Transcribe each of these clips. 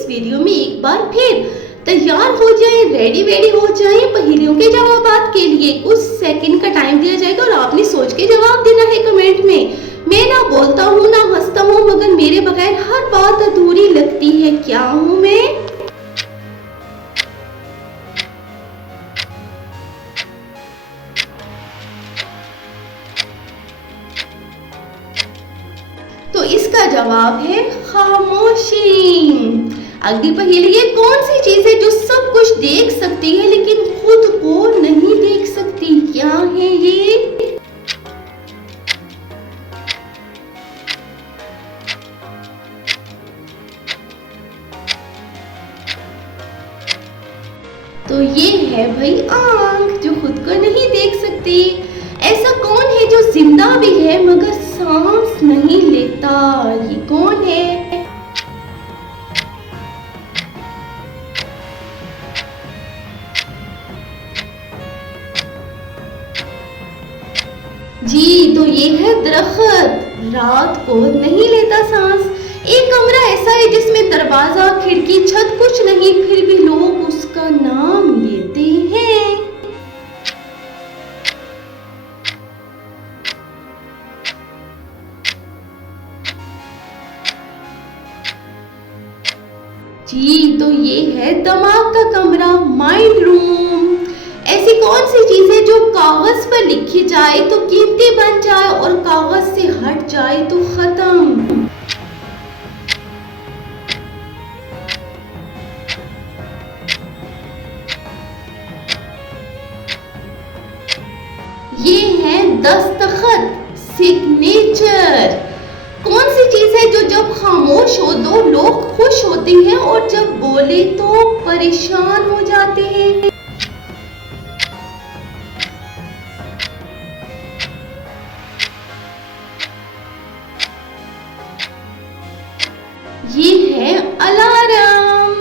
इस वीडियो में एक बार फिर तैयार हो जाएं, रेडी वेडी हो जाएं पहेलियों के जवाब के लिए। कुछ सेकंड का टाइम दिया जाएगा और आपने सोच के जवाब देना है कमेंट में। मैं ना बोलता हूँ ना हंसता हूँ, मगर मेरे बगैर हर बात अधूरी लगती है। क्या हूँ मैं? तो इसका जवाब है खामोशी। अगली पहेली है, कौन सी चीज है जो सब कुछ देख सकती है लेकिन खुद को नहीं देख सकती? क्या है ये? तो ये है भाई आंख, जो खुद को नहीं देख सकती। ऐसा कौन है जो जिंदा भी है मगर सांस नहीं लेता? ये कौन है? जी, तो ये है दरख्त, रात को नहीं लेता सांस। एक कमरा ऐसा है जिसमें दरवाजा, खिड़की, छत कुछ नहीं, फिर भी लोग उसका नाम लेते हैं। जी, तो ये है दिमाग का कमरा, माइंड रूम। ऐसी कौन सी चीज है जो कागज पर लिखी जाए तो कीमती बन जाए और कागज से हट जाए तो खत्म? ये है दस्तखत, सिग्नेचर। कौन सी चीज है जो जब खामोश हो दो लोग खुश होते हैं और जब बोले तो परेशान हो जाते हैं? ये है अलार्म।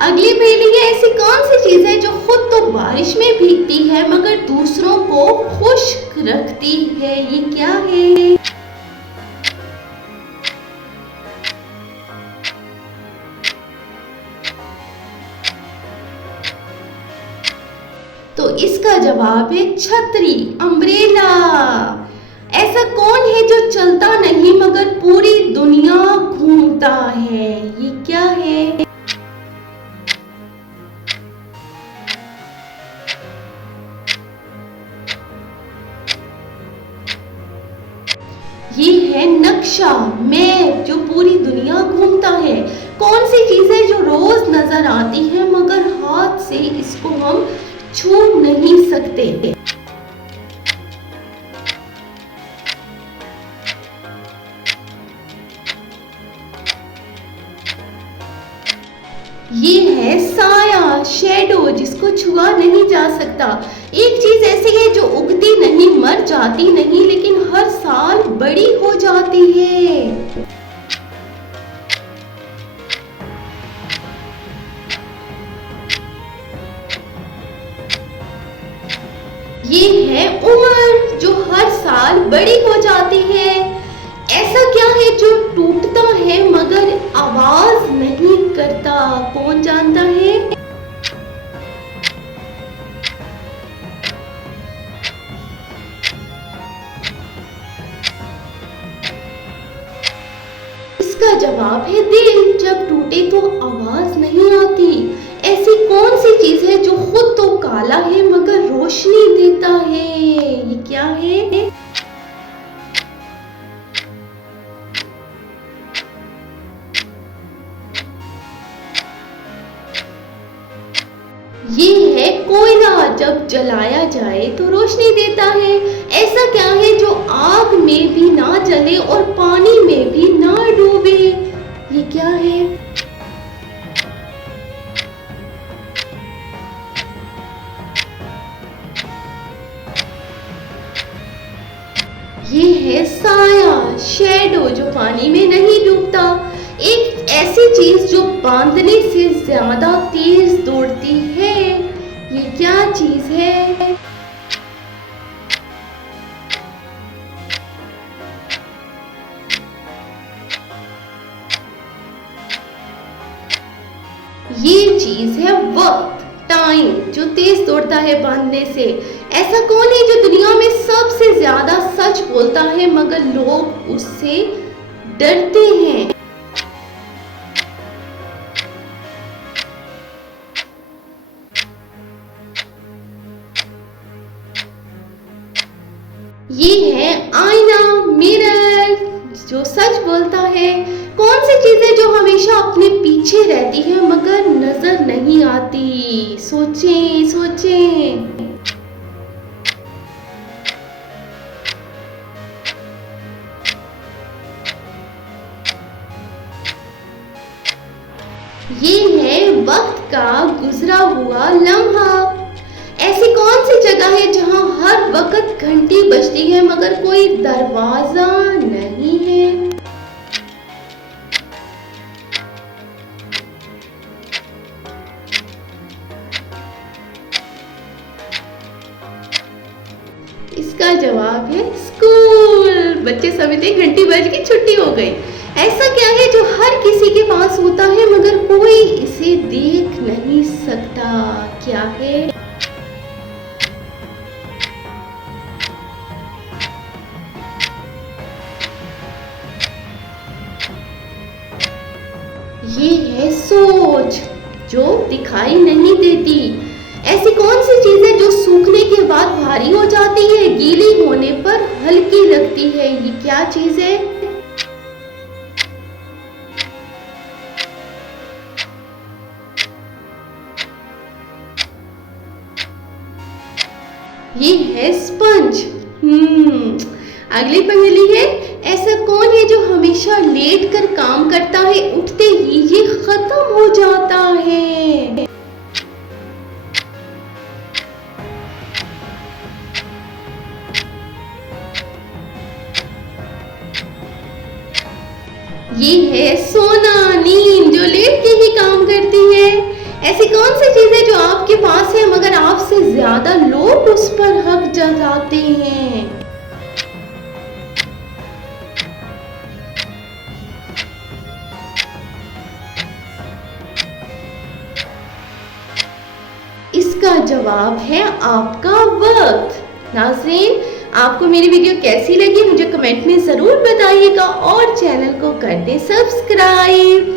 अगली पहेली है, ऐसी कौन सी चीज है जो खुद तो बारिश में भीगती है मगर दूसरों को खुश्क रखती है? ये क्या है? तो इसका जवाब है छतरी, अम्ब्रेला। ऐसा कौन है जो चलता नहीं मगर पूरी दुनिया घूमता है? ये क्या है? ये है नक्शा, मैप, जो पूरी दुनिया घूमता है। कौन सी चीज है जो रोज नजर आती है मगर हाथ से इसको हम छू नहीं सकते? ये है साया, शेडो, जिसको छुआ नहीं जा सकता। एक चीज ऐसी है जो उगती नहीं, मर जाती नहीं, लेकिन हर साल बड़ी हो जाती है। ये है उम्र, जो हर साल बड़ी हो जाती है। ऐसा क्या है जो टूटता है मगर आवाज नहीं करता? कौन जानता है? इसका जवाब है दिल, जब टूटे तो आवाज नहीं आती। ऐसी कौन सी चीज है जो खुद तो काला है मगर रोशनी देता है? ये क्या है? ये है कोयला, जब जलाया जाए तो रोशनी देता है। ऐसा क्या है जो आग में भी ना जले और पानी में भी ना डूबे? ये क्या है? ये है साया, शैडो, जो पानी में नहीं डूबता। एक ऐसी चीज जो बांधने से ज्यादा तेज दौड़ती है। ये क्या चीज है? ये चीज है वक्त, टाइम, जो तेज दौड़ता है बांधने से। ऐसा कौन है जो दुनिया में सबसे ज्यादा सच बोलता है मगर लोग उससे डरते हैं? ये है आईना, मिरर, जो सच बोलता है। कौन सी चीजें जो हमेशा अपने पीछे रहती है मगर नजर नहीं आती? सोचें सोचें। ये है वक्त का गुजरा हुआ लम्हा। ऐसी कौन सी जगह है जहां हर वक्त घंटी बजती है मगर कोई दरवाजा नहीं है? इसका जवाब है स्कूल। बच्चे समझते घंटी बज गई छुट्टी हो गई। ऐसा क्या है जो हर किसी के पास होता है मगर कोई इसे देख नहीं सकता? क्या है? ये है सोच, जो दिखाई नहीं देती। ऐसी कौन सी चीज है जो सूखने के बाद भारी हो जाती है, गीली होने पर हल्की लगती है? ये क्या चीज है? ये है स्पंज। अगली पहेली है, ऐसा कौन है जो हमेशा लेट कर काम करता है, उठते ही ये खत्म हो जाता है? ये है सोना, नींद, जो लेट के ही काम करती है। ऐसी कौन सी चीज है जो आपके पास है मगर आपसे ज्यादा लोग उस पर हक जताते हैं? इसका जवाब है आपका वक्त। नाज़रीन, आपको मेरी वीडियो कैसी लगी मुझे कमेंट में जरूर बताइएगा और चैनल को कर दें सब्सक्राइब।